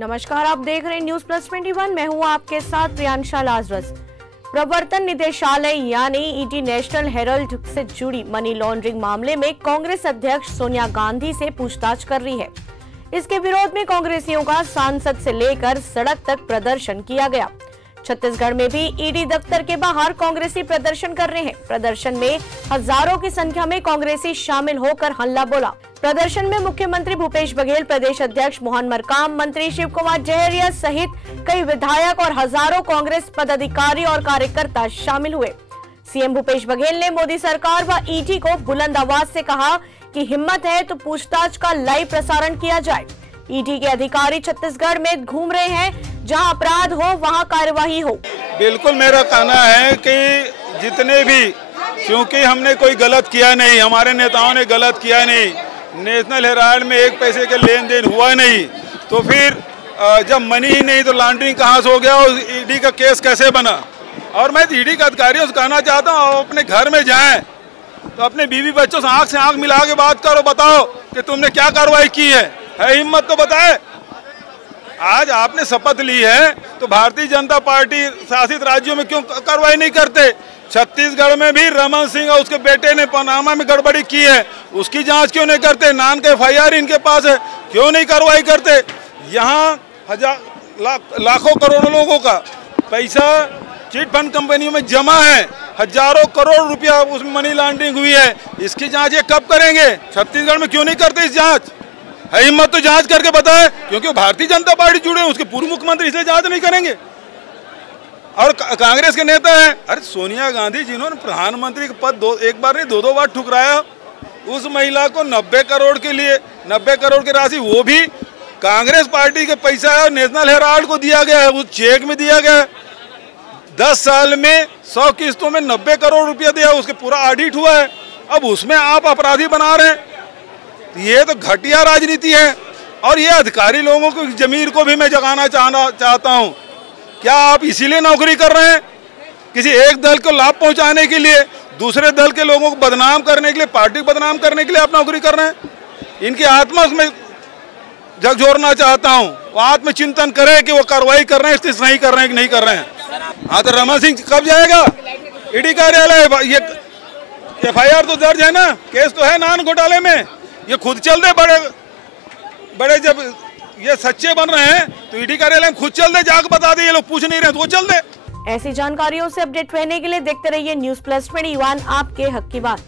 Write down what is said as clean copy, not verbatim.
नमस्कार, आप देख रहे हैं न्यूज प्लस 21। मैं हूं आपके साथ प्रियांशा लाजरस। प्रवर्तन निदेशालय यानी ईडी नेशनल हेराल्ड से जुड़ी मनी लॉन्ड्रिंग मामले में कांग्रेस अध्यक्ष सोनिया गांधी से पूछताछ कर रही है। इसके विरोध में कांग्रेसियों का सांसद से लेकर सड़क तक प्रदर्शन किया गया। छत्तीसगढ़ में भी ईडी दफ्तर के बाहर कांग्रेसी प्रदर्शन कर रहे हैं। प्रदर्शन में हजारों की संख्या में कांग्रेसी शामिल होकर हल्ला बोला। प्रदर्शन में मुख्यमंत्री भूपेश बघेल, प्रदेश अध्यक्ष मोहन मरकाम, मंत्री शिव कुमार जहरिया सहित कई विधायक और हजारों कांग्रेस पदाधिकारी और कार्यकर्ता शामिल हुए। सीएम भूपेश बघेल ने मोदी सरकार व ईडी को बुलंद आवाज से कहा कि हिम्मत है तो पूछताछ का लाइव प्रसारण किया जाए। ईडी के अधिकारी छत्तीसगढ़ में घूम रहे हैं, जहां अपराध हो वहां कार्यवाही हो। बिल्कुल, मेरा कहना है कि जितने भी, क्योंकि हमने कोई गलत किया नहीं, हमारे नेताओं ने गलत किया नहीं, नेशनल हेराल्ड में एक पैसे के लेन देन हुआ नहीं, तो फिर जब मनी ही नहीं तो लॉन्ड्रिंग कहाँ से हो गया और ईडी का केस कैसे बना। और मैं ईडी के अधिकारियों से कहना चाहता हूँ, अपने घर में जाएं तो अपने बीवी बच्चों से आंख मिला के बात करो, बताओ कि तुमने क्या कार्रवाई की है हिम्मत तो बताए। आज आपने शपथ ली है तो भारतीय जनता पार्टी शासित राज्यों में क्यों कार्रवाई नहीं करते? छत्तीसगढ़ में भी रमन सिंह और उसके बेटे ने पनामा में गड़बड़ी की है, उसकी जांच क्यों नहीं करते? नान के FIR इनके पास है, क्यों नहीं कार्रवाई करते? यहाँ लाखों करोड़ों लोगों का पैसा चिट फंड कंपनियों में जमा है, हजारों करोड़ रुपया उसमें मनी लॉन्ड्रिंग हुई है। इसकी जांच ये कब करेंगे? छत्तीसगढ़ में क्यों नहीं करते इस जांच? है हिम्मत तो जांच करके बताए, क्योंकि भारतीय जनता पार्टी जुड़े हैं, उसके पूर्व मुख्यमंत्री इसलिए जांच नहीं करेंगे। और कांग्रेस के नेता हैं, अरे सोनिया गांधी जिन्होंने प्रधानमंत्री का पद एक बार नहीं दो बार ठुकराया, उस महिला को 90 करोड़ के लिए 90 करोड़ की राशि, वो भी कांग्रेस पार्टी के पैसा है, नेशनल हेराल्ड को दिया गया है, उस चेक में दिया गया है। 10 साल में 100 किस्तों में 90 करोड़ रुपया दिया, उसके पूरा ऑडिट हुआ है। अब उसमें आप अपराधी बना रहे हैं, ये तो घटिया राजनीति है। और ये अधिकारी लोगों को जमीर को भी मैं जगाना चाहता हूँ। क्या आप इसीलिए नौकरी कर रहे हैं? किसी एक दल को लाभ पहुंचाने के लिए, दूसरे दल के लोगों को बदनाम करने के लिए, पार्टी को बदनाम करने के लिए आप नौकरी कर रहे हैं? इनकी आत्मा में झकझोरना चाहता हूँ, वो आत्मचिंतन करे कि वो कार्रवाई कर रहे हैं, सही कर रहे हैं कि नहीं कर रहे हैं। हाँ, तो रमन सिंह कब जाएगा ईडी कार्यालय? ये FIR तो दर्ज है ना, केस तो है नान घोटाले में, ये खुद चल दे। बड़े जब ये सच्चे बन रहे हैं तो ईडी कार्यालय में खुद चल दे, जाकर बता दे, ये लोग पूछ नहीं रहे तो वो चल दे। ऐसी जानकारियों से अपडेट रहने के लिए देखते रहिए न्यूज प्लस 21, आपके हक की बात।